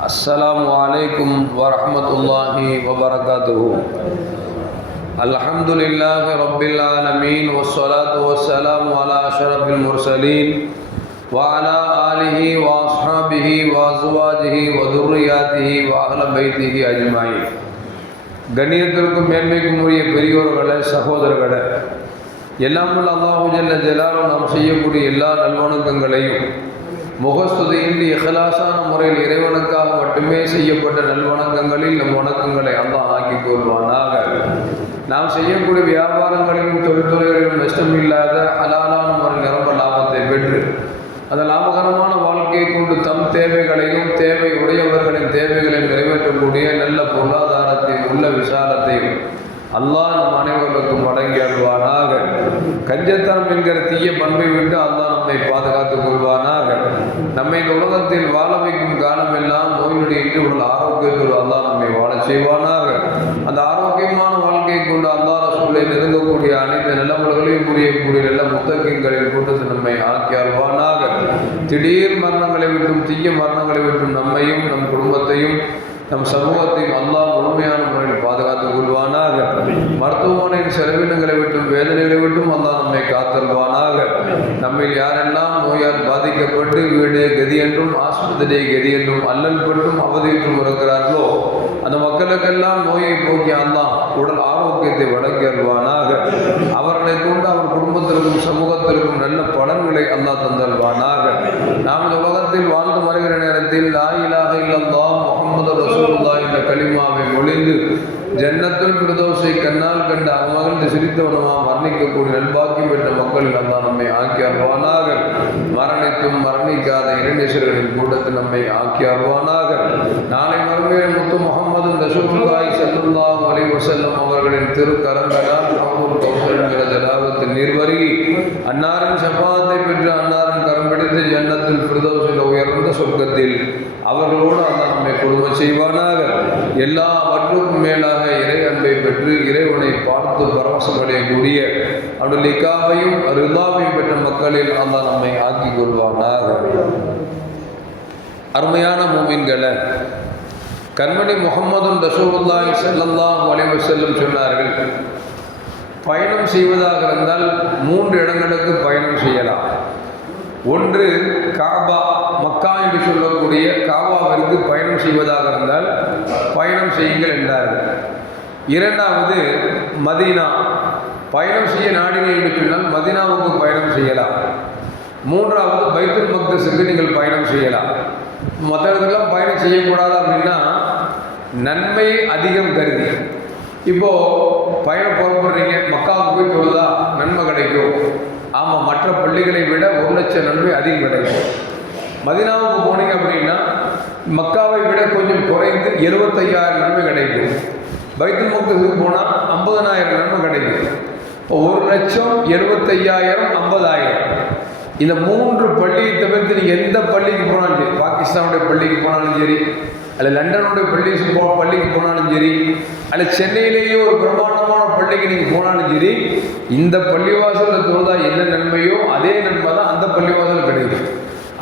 السلام عليكم ورحمة الله وبركاته الحمد لله رب العالمين والصلاة والسلام على أشرف المرسلين وعلى آله وأصحابه وأزواجه وذرياته وأهل بيته أجمعين கண்ணியத்திற்கும் மேன்மைக்கும் உரிய பெரியோர்களே சகோதரர்களே எல்லாம் வல்ல அல்லாஹு ஜல்ல ஜலாலும் நாம் செய்யக்கூடிய எல்லா நல்வணக்கங்களையும் முகஸ்துதியின்றி இஹலாசான முறையில் இறைவனுக்காக மட்டுமே செய்யப்பட்ட நல்வணக்கங்களில் நம் வணக்கங்களை அல்லாஹ் ஆக்கிக் கொள்வானாக. நாம் செய்யக்கூடிய வியாபாரங்களிலும் தொழில்துறைகளிலும் நஷ்டமில்லாத ஹலாலான முறையில் நிரம்ப லாபத்தை பெற்று அந்த லாபகரமான வாழ்க்கையை கொண்டு தம் தேவைகளையும் தேவை உடையவர்களின் தேவைகளையும் நிறைவேற்றக்கூடிய நல்ல பொருளாதாரத்தையும் உள்ள விசாலத்தையும் அல்லாஹ் நம் அனைவருக்கும் வழங்கி அருள்வானாக. கஞ்சத்தனம் என்கிற தீய பண்பை விட்டு அல்லாஹ் நம்மை பாதுகாத்து நம்மை இந்த உலகத்தில் வாழ வைக்கும் காலமெல்லாம் நோயினுடைய இன்று உள்ள ஆரோக்கியத்தோடு அல்லா நம்மை வாழ செய்வானாக. அந்த ஆரோக்கியமான வாழ்க்கையை கொண்டு அல்லாஹ் ரசூலை நெருங்கக்கூடிய அனைத்து நிலமல்களையும் புரியக்கூடிய நல்ல முத்தகங்களின் கூட்டத்தில் நம்மை ஆக்கி அருள்வானாக திடீர் மரணங்களை விட்டும் தீய மரணங்களை விட்டும் நம்மையும் நம் குடும்பத்தையும் நம் சமூகத்தையும் அல்லாஹ் முழுமையான முறையில் பாதுகாத்துக் கொள்வானாக. மருத்துவமனையின் செலவினங்களை விட்டும் வேதனைகளை விட்டும் அல்லாஹ் நம்மை காத்தல்வானாக நம்மில் யாரெல்லாம் நோயால் பாதிக்கப்பட்டு வீடு கதி என்றும் ஆஸ்பத்திரியை கதி என்றும் அல்லல் பட்டும் அவதியிட்டும் இருக்கிறார்களோ அந்த மக்களுக்கெல்லாம் நோயை போக்கி அல்லாஹ் உடல் ஆரோக்கியத்தை வழங்கி அல்வானாக. அவர்களை கொண்டு அவர் குடும்பத்திற்கும் சமூகத்திற்கும் நல்ல பலன்களை அல்லாஹ் தந்தல்வானாக நாம் இந்த உலகத்தில் வாழ்ந்து வருகிற நேரத்தில் லாயிலாக இலாஹ முகமது ரசூல்லா என்ற களிமாவை ஒளிந்து ஜன்னத்துல் பிரதோஷை கண்ணால் கண்டு அவமகிழ்ந்து சிரித்தவனமா மரணிக்கக்கூடிய நல்பாக்கியம் பெற்ற மக்கள் அல்லா நம்மை ஆக்கி அல்வானாக. மரணித்தும் மரணிக்காத பரமேஸ்வரர்களின் கூட்டத்தில் நம்மை ஆக்கி அருவானாக நாளை மறுமையில் முத்து முகமது ரசூலுல்லாய் ஸல்லல்லாஹு அலைஹி வசல்லம் அவர்களின் திருக்கரங்களால் கபூல் கௌசர் ஜலாபத்தில் ஜலாவத்தில் நீர்வருகி அன்னாரின் சபாத்தை பெற்று அன்னாரின் கரம் பிடித்து ஜன்னத்தில் பிரதோஷில் உயர்ந்த சொர்க்கத்தில் அவர்களோடு அந்த நம்மை கொடுமை செய்வானாக. எல்லாவற்றுக்கும் மேலாக இறை அன்பை பெற்று இறைவனை பார்த்து பரவசமடையக்கூடிய அவருடைய லிக்காவையும் ரிதாவையும் பெற்ற மக்களில் அந்த நம்மை ஆக்கிக் கொள்வானாக. அருமையான மூமின்களை கண்மணி முகமதும் ரசூலுல்லாஹி செல்லல்லாம் அலைஹி செல்லும் சொன்னார்கள் பயணம் செய்வதாக இருந்தால் மூன்று இடங்களுக்கு பயணம் செய்யலாம். ஒன்று காபா மக்கா என்று சொல்லக்கூடிய காவாவிற்கு பயணம் செய்வதாக இருந்தால் பயணம் செய்யுங்கள் என்றார்கள். இரண்டாவது மதீனா. பயணம் செய்ய நாடுகள் என்று சொன்னால் மதீனாவுக்கு பயணம் செய்யலாம். மூன்றாவது பைத்துல் மக்தஸுக்கு நீங்கள் பயணம் செய்யலாம். மற்ற பயணம் செய்யக்கூடாது அப்படின்னா நன்மை அதிகம் கருதி. இப்போது பயணம் புறப்படுறீங்க மக்காவுக்கு போய் தொழுதா நன்மை கிடைக்கும். ஆமாம் மற்ற பள்ளிகளை விட ஒரு லட்சம் நன்மை அதிகம் கிடைக்கும். மதினாவுக்கு போனீங்க அப்படின்னா மக்காவை விட கொஞ்சம் குறைந்து எழுபத்தையாயிரம் நன்மை கிடைக்கும். வைத்து முக்தத்துக்கு போனால் ஐம்பதனாயிரம் நன்மை கிடைக்கும். இப்போ ஒரு லட்சம் எழுபத்தையாயிரம் ஐம்பதாயிரம். இந்த மூன்று பள்ளியை தவிர்த்து நீங்கள் எந்த பள்ளிக்கு போனாலும் சரி பாகிஸ்தானுடைய பள்ளிக்கு போனாலும் சரி அல்ல லண்டனுடைய பள்ளி போ பள்ளிக்கு போனாலும் சரி அல்ல சென்னையிலேயே ஒரு பிரமாண்டமான பள்ளிக்கு நீங்கள் போனாலும் சரி இந்த பள்ளிவாசலில் தொழுதா என்ன நன்மையோ அதே நன்மை தான் அந்த பள்ளிவாசல் கிடைக்கும்.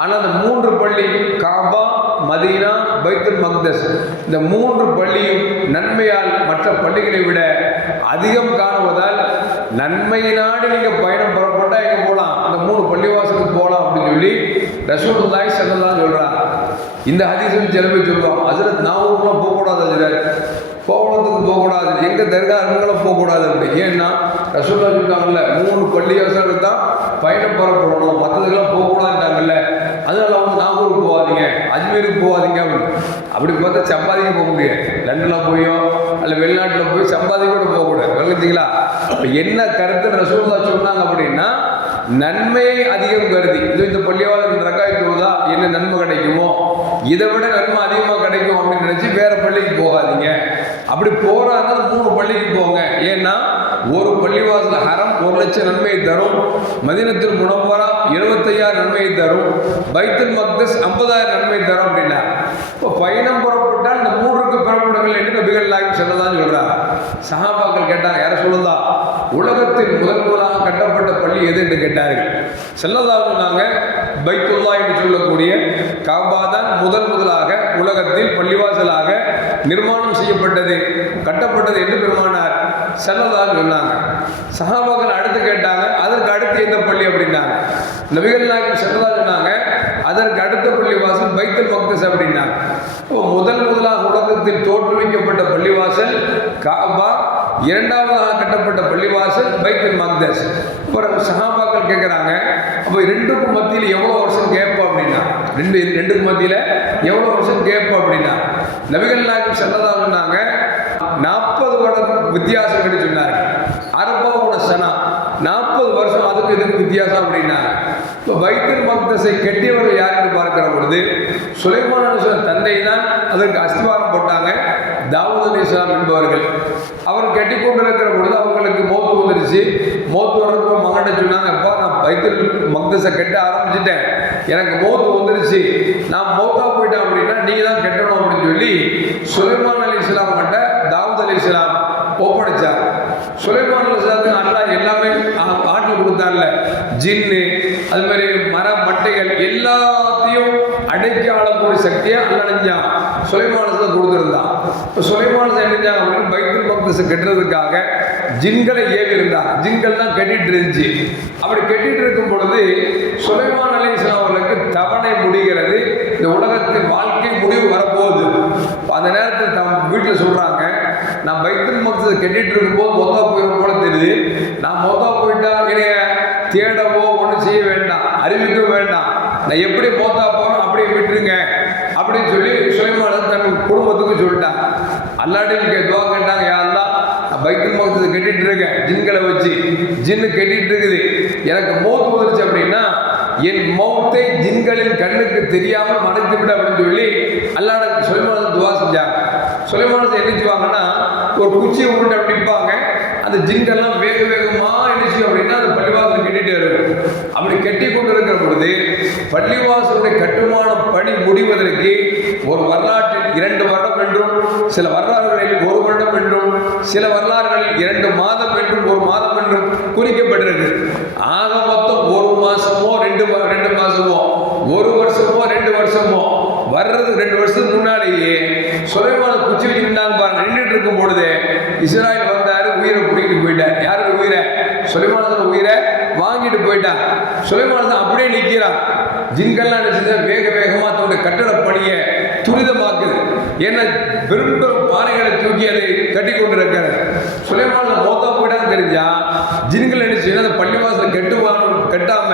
ஆனால் அந்த மூன்று பள்ளி காபா மதீனா பைத்துல் மக்தஸ் இந்த மூன்று பள்ளியும் நன்மையால் மற்ற பள்ளிகளை விட அதிகம் காணுவதால் நன்மையை நாடி நீங்கள் பயணம் புறப்பட்டால் எங்கே போகலாம் அந்த மூணு பள்ளிவாசலுக்கு போகலாம் அப்படின்னு சொல்லி ரசூலுல்லாய் செல்லலாம் சொல்கிறார் இந்த ஹதீஸும் சில சொல்லுவோம் அதில் நான் ஊருக்குலாம் போகக்கூடாது அதில் கோவணத்துக்கு போகக்கூடாது. எங்கள் தர்கா இருங்களும் போகக்கூடாது. அப்படி. ஏன்னா ரசூல்லா சொல்லிட்டாங்கல்ல மூணு பள்ளிவாசலுக்கு தான் பயணம் புறப்படணும். மற்ற போகக்கூடாதுட்டாங்கல்ல அதனால அவங்க நாகூருக்கு போகாதீங்க அஜ்மீருக்கு போகாதீங்க அப்படின்னு அப்படி பார்த்தா சம்பாதிக்க போக முடியாது. லண்டனில் போயோ அல்ல வெளிநாட்டில் போய் சம்பாதிக்க கூட போகக்கூடாது விளங்குறீங்களா இப்போ என்ன கருத்து ரசூல்லா சொன்னாங்க அப்படின்னா நன்மையை அதிகம் கருதி இது இந்த பள்ளியாளர் ரக்காய் தொழுதா என்ன நன்மை கிடைக்குமோ இதை விட நன்மை அதிகமாக கிடைக்கும் அப்படின்னு நினச்சி வேற பள்ளிக்கு போகாதீங்க. அப்படி போகிறாங்க மூணு பள்ளிக்கு போங்க. ஏன்னா ஒரு பள்ளிவாசல் ஹரம் ஒரு லட்சம் நன்மையை தரும். மதினத்தில் முனவரா எழுபத்தையாயிரம் நன்மையை தரும். பைத்துல் மக்தஸ் ஐம்பதாயிரம் நன்மை தரும் அப்படின்னா இப்போ பயணம் புறப்பட்டால் இந்த மூன்றுக்கு புறப்படுங்கள் என்று நபிகள் நாயகம் சொல்லதான் சொல்கிறார் சஹாபாக்கள் கேட்டாங்க யாரை சொல்லுதா? உலகத்தில் முதல் முதலாக கட்டப்பட்ட பள்ளி எது என்று கேட்டார்கள். செல்லதாக சொன்னாங்க பைத்துல்லா என்று சொல்லக்கூடிய காபா தான் முதல் முதலாக உலகத்தில் பள்ளிவாசலாக நிர்மாணம் செய்யப்பட்டது கட்டப்பட்டது என்று பெருமானார். செல்லதாக சொன்னாங்க. சஹாபாக்கள் அடுத்து கேட்டாங்க அதற்கு அடுத்து எந்த பள்ளி? அப்படின்னாங்க. நபிகள் நாயகம் செல்லதாக சொன்னாங்க அதற்கு அடுத்த பள்ளிவாசல் பைத்தல் மக்தஸ் அப்படின்னாங்க. முதல் முதலாக உலகத்தில் தோற்றுவிக்கப்பட்ட பள்ளிவாசல் காபா இரண்டாவதாக கட்டப்பட்ட பள்ளிவாசல் பைத்தல் மக்தஸ். அப்புறம் சஹாபாக்கள் கேட்குறாங்க அப்போ ரெண்டுக்கும் மத்தியில் எவ்வளோ வருஷம் கேட்போம் அப்படின்னா ரெண்டு ரெண்டுக்கும் மத்தியில் எவ்வளோ வருஷம் கேட்போம் அப்படின்னா நபிகள் நாயகம் செல்லதாக சொன்னாங்க வித்தியாசம் என்று சொன்னார். அரபாவோட சனா நாற்பது வருஷம் அதுக்கு இதுக்கு வித்தியாசம் அப்படின்னா இப்போ பைத்தல் மக்தஸை கட்டியவர்கள் யார் என்று பார்க்கிற பொழுது சுலைமான் அலிஸ்லாம் தந்தை தான் அதற்கு அஸ்திவாரம் போட்டாங்க. தாவூத் அலி இஸ்லாம் என்பவர்கள். அவர் கட்டி கொண்டிருக்கிற பொழுது அவங்களுக்கு மோத்து வந்துருச்சு. மோத்து வர்றதுக்கு மகன்கிட்ட சொன்னாங்க அப்பா நான் பைத்தல் மக்தஸை கட்ட ஆரம்பிச்சிட்டேன். எனக்கு மோத்து வந்துருச்சு. நான் மோத்தா போயிட்டேன் அப்படின்னா நீ தான் கட்டணும் அப்படின்னு சொல்லி சுலைமான் அலி இஸ்லாம் கிட்ட தாவூத் அலி இஸ்லாம் ஒப்படைச்சார். சுலைமான் அலி அல்லா எல்லாமே ஆற்றல் கொடுத்தார்ல. ஜின்னு அது மாதிரி மர மட்டைகள் எல்லாத்தையும் அடைக்க ஆளக்கூடிய சக்தியை அல்ல நினைஞ்சான் சுலைமானத்தை கொடுத்துருந்தான். இப்போ சுலைமானத்தை அணிஞ்சாங்க அப்படின்னு பைத்தல் மக்தஸை கட்டுறதுக்காக ஜின்களை ஏவி இருந்தார் ஜின்கள் தான் கட்டிட்டு இருந்துச்சு. அப்படி கட்டிட்டு இருக்கும் பொழுது சுலைமான் அலி இஸ்லாம் அவர்களுக்கு தவணை முடிகிறது. இந்த உலகத்தின் வாழ்க்கை முடிவு வரப்போகுது. அந்த நேரத்தில் தம் வீட்டில் சொல்கிறாங்க நான் பைத்தல் மக்தஸை கட்டிட்டு இருக்கும்போது மொத்தா போயிடும் போல தெரியுது. நான் மொத்தா போயிட்டா என்னைய தேடவோ ஒன்றும் செய்ய வேண்டாம் அறிவிக்க வேண்டாம். நான் எப்படி மோத்தா போறோம் அப்படியே விட்டுருங்க. அப்படின்னு சொல்லி சுலைமான் தன் குடும்பத்துக்கு சொல்லிட்டான். அல்லாடி துவா கேட்டாங்க யாரெல்லாம் நான் பைத்தல் மக்தஸை கட்டிட்டு இருக்கேன். ஜின்களை வச்சு ஜின்னு கட்டிட்டு இருக்குது. எனக்கு மௌத் வந்துருச்சு அப்படின்னா என் மௌத்தை ஜின்களின் கண்ணுக்கு தெரியாமல் மறைத்து விட அப்படின்னு சொல்லி அல்லாட சுலைமானத்தை துவா செஞ்சாங்க சுலைமானத்தை என்ன செய்வாங்கன்னா ஒரு குச்சியை உருண்டை அப்படி நிற்பாங்க அந்த ஜிங்கெல்லாம் வேக வேகமா எழுச்சி அப்படின்னா அந்த பள்ளிவாசல் கட்டிகிட்டே இருக்கும். அப்படி கட்டி கொண்டு இருக்கிற பொழுது பள்ளிவாசலுடைய கட்டுமான பணி முடிவதற்கு ஒரு வரலாற்றில் இரண்டு வருடம் என்றும் சில வரலாறுகளில் ஒரு வருடம் என்றும் சில வரலாறுகளில் இரண்டு மாதம் என்றும் ஒரு மாதம் என்றும் குறிக்கப்பட்டிருக்கு. ஆக மொத்தம் ஒரு மாசமோ ரெண்டு ரெண்டு மாசமோ ஒரு வருஷமோ ரெண்டு வருஷமோ வர்றது ரெண்டு வருஷத்துக்கு முன்னாலேயே சுலைமான குச்சி வச்சு நின்றாங்க பாருங்க. நின்றுட்டு இருக்கும் பொழுது இஸ்ராயல் வந்தார் உயிரை பிடிக்கிட்டு போயிட்டார். யாரோட உயிரை? சுலைமானத்தோட உயிரை. வாங்கிட்டு போயிட்டான் சுலைமானத்தன் அப்படியே நிற்கிறான். ஜிங்கெல்லாம் நினைச்சது வேக வேகமாக தன்னுடைய கட்டட பணியை துரிதமாக்குது. ஏன்னா பெரும் பெரும் பாறைகளை தூக்கி அதை கட்டி கொண்டு சுலைமான மோத்தா போயிட்டான்னு தெரிஞ்சா ஜின்கள் நினைச்சு அந்த பள்ளிவாசல் கட்டுவாங்க கட்டாம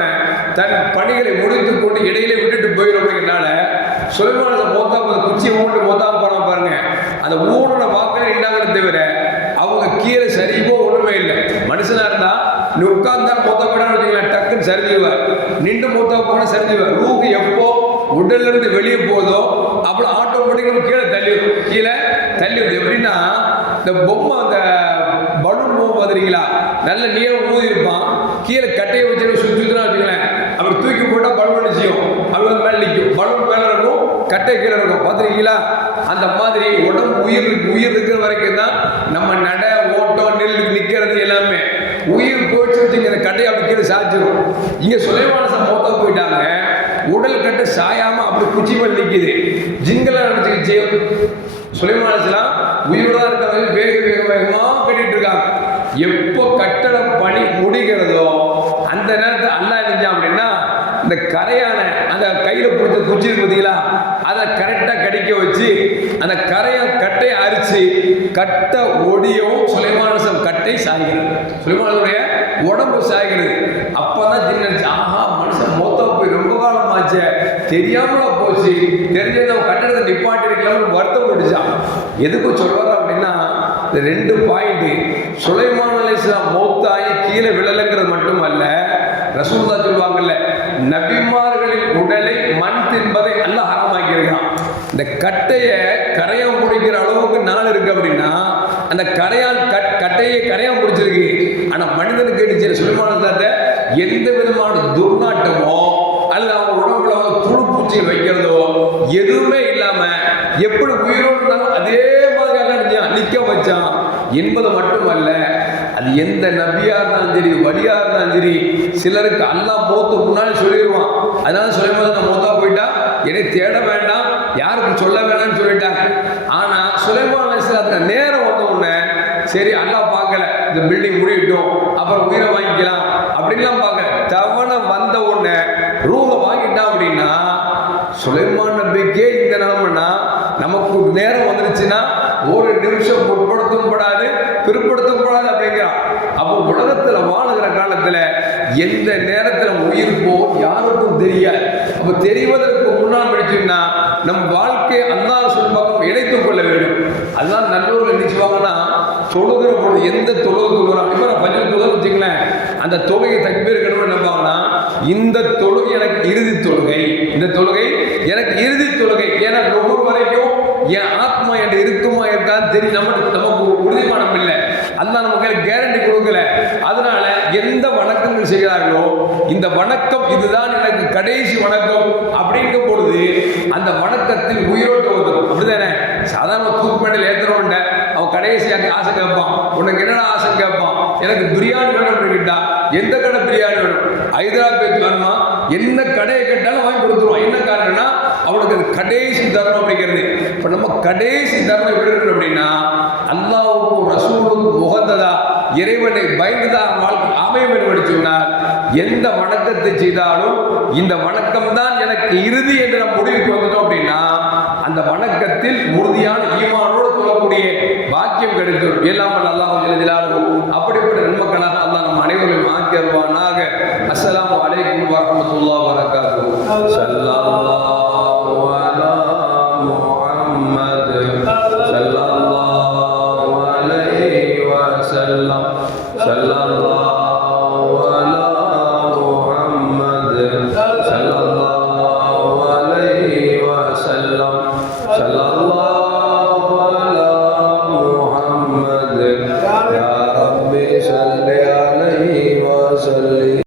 தன் பணிகளை முடித்து கொண்டு இடையிலே விட்டுட்டு போயிடும் அப்படிங்கிறனால சுலைமான மோத்தா போது குச்சியை ஊண்டு மோத்தா போனா பாருங்க. அந்த ஊனோட வாக்கில் நின்றாங்கன்னு தவிர அவங்க கீழே சரிவோ ஒண்ணுமே இல்லை. மனுஷனா இருந்தா நீ உட்கார்ந்தா மொத்த போடான்னு வச்சுக்கலாம் டக்குன்னு சரிஞ்சுவார் நின்று மொத்த போனா சரிஞ்சுவார் ரூக்கு எப்போ உடல்ல இருந்து வெளியே போதோ அப்புறம் ஆட்டோமேட்டிக்காக கீழே தள்ளிடும் கீழே தள்ளிடும் எப்படின்னா இந்த பொம்மை அந்த பலூன் பொம்மை பார்த்துறீங்களா நல்ல நீளம் ஊதி இருப்பான் கீழே கட்டையை வச்சு சுற்றி சுற்றினா வச்சுக்கலாம் அவர் தூக்கி போட்டா பலூன் நிச்சயம் அப்படி மேலே நிற்கும். பலூன் கட்டை கீழே இருக்கும். பார்த்துருக்கீங்களா? அந்த மாதிரி உடம்பு உயிர் உயிர் இருக்கிற வரைக்கும் தான் நம்ம நட ஓட்டம் நெல் நிற்கிறது எல்லாமே. உயிர் போயிடுச்சு வச்சுங்கிற கட்டையை அப்படி கீழே சாய்ச்சிடும் இங்கே சுலைமானசம் மோத்தா போயிட்டாங்க. உடல் கட்டை சாயாமல் அப்படி குச்சி பண்ணி நிற்கிது ஜிங்கலாக நினச்சிக்கிச்சு சுலைமானசலாம் உயிரோட இருக்கிறவங்க வேக வேக வேகமாக கட்டிட்டு இருக்காங்க. எப்போ கட்டட பணி முடிகிறதோ அந்த நேரம் கரையான அந்த கையில் பிடிச்ச குச்சி பார்த்தீங்களா அதை கரெக்டாக கடிக்க வச்சு அந்த கரையை கட்டையை அரிச்சு கட்டை ஒடியும் சுலைமானசம் கட்டை சாய்கிறது சுலைமானுடைய உடம்பு சாய்கிறது. அப்பதான் ஜின்னடிச்சு ஆஹா மனுஷன் மொத்தம் போய் ரொம்ப காலம் ஆச்சு. தெரியாமல போச்சு. தெரிஞ்சது அவன் கட்டடத்தை நிப்பாட்டி இருக்கலாம்னு வருத்தம் போட்டுச்சான் எதுக்கும் சொல்வார் அப்படின்னா இந்த ரெண்டு பாயிண்ட் சுலைமான் அலிஸ்லாம் மௌத்தாயி கீழே விழலைங்கிறது மட்டுமல்ல ரசூல்லா சொல்லுவாங்கல்ல நபிமார்களின் உடலை மண் தின்பதை அல்ல ஹரமாக்கியிருக்கான் இந்த கட்டையை கரையான் பிடிக்கிற அளவுக்கு நாள் இருக்கு அப்படின்னா அந்த கரையான் கட் கட்டையை கரையான் பிடிச்சிருக்கு. ஆனால் மனிதனுக்கு அடிச்சிட சுலைமானத்தை எந்த விதமான துர்நாட்டமோ அல்லது அவங்க உடம்புல வந்து புழு வைக்கிறதோ எதுவுமே இல்லாம எப்படி உயிரோடு அதே மாதிரி எல்லாம் நிக்க வச்சான். என்பது மட்டுமல்ல அது எந்த நபியாக இருந்தாலும் சரி வழியாக இருந்தாலும் சரி சிலருக்கு அல்லா போத்து முன்னாடி சொல்லிடுவான் அதனால சுலைமான் நான் மோத்தா போயிட்டா? என்னை தேட வேண்டாம் யாருக்கும் சொல்ல வேணாம்னு சொல்லிட்டாங்க. ஆனால் சுலைமான் அலிஸ்லாத்துக்கு நேரம் வந்த உடனே சரி அல்லா பார்க்கல இந்த பில்டிங் முடியட்டும் அப்புறம் உயிரை வாங்கிக்கலாம் அப்படின்லாம் பார்க்கல. தவணை வந்த உடனே ரூமை வாங்கிட்டான் அப்படின்னா சுலைமான் நபிக்கே இந்த நிலமன்னா நமக்கு நேரம் வந்துருச்சுன்னா ஒரு நிமிஷம் முற்படுத்தப்படாது பிற்படுத்தப்படாது அப்படிங்கிறான். அப்போ உலகத்துல வாழுகிற காலத்துல எந்த நேரத்துல உயிர் போ யாருக்கும் தெரியாது. அப்ப தெரிவதற்கு முன்னால் படிச்சோம்னா நம் வாழ்க்கை அல்லாஹ் சொல்பாக்கம் இணைத்துக் கொள்ள வேண்டும். அதுதான் நல்லூர்ல நினைச்சுவாங்கன்னா தொழுகிற பொழுது எந்த தொழுகை தொழுகிறான் இப்போ நான் பஞ்சம் தொழுகை வச்சுங்களேன் அந்த தொகையை தக்பீர் கனவு இந்த தொழுகை எனக்கு இறுதி தொழுகை. இந்த தொழுகை எனக்கு இறுதி தொழுகை. ஏன்னா ஒவ்வொரு வரைக்கும் என் ஆத்மா என் இருக்குமா இருக்கான்னு தெரியும் நமக்கு நமக்கு உறுதிமானம் இல்லை அதான் நம்ம கையில் கேரண்டி கொடுக்கல. அதனால எந்த வணக்கங்கள் செய்கிறார்களோ இந்த வணக்கம் இதுதான் எனக்கு கடைசி வணக்கம் அப்படிங்கும் பொழுது அந்த வணக்கத்தில் உயிரோட்டம் வந்துடும் அப்படிதானே சாதாரண தூக்கு மேடையில் ஏற்றுறவன்ட்ட அவன் எனக்கு ஆசை கேட்பான். உனக்கு என்னென்ன ஆசை கேட்பான்? எனக்கு பிரியாணி வேணும் அப்படின்னு எந்த கடை பிரியாணி வேணும்? ஹைதராபாத் வேணுமா? என்ன கடையை கேட்டாலும் வாங்கி கொடுத்துருவோம். என்ன காரணம்னா அவனுக்கு அது கடைசி தர்மம் அப்படிங்கிறது. இப்போ நம்ம கடைசி தர்மம் எப்படி இருக்கணும் அப்படின்னா அல்லாவுக்கும் ரசூலுக்கும் உகந்ததா இறைவனை பயந்துதா வாழ்க்கை அமையும் என்று சொன்னால் எந்த வணக்கத்தை செய்தாலும் இந்த வணக்கம் தான் எனக்கு இறுதி என்று நம்ம முடிவுக்கு வந்துட்டோம் அப்படின்னா அந்த வணக்கத்தில் உறுதியான ஈமானோடு சொல்லக்கூடிய பாக்கியம் கிடைத்தோம். எல்லாம் அல்லாஹ் எழுதினாலும் அப்படிப்பட்ட நன்மக்களாக அல்லாஹ் நம் அனைவரையும் ஆக்கி அருவானாக அஸ்ஸலாமு அலைக்கும் வரஹ்மத்துல்லாஹி சல்லா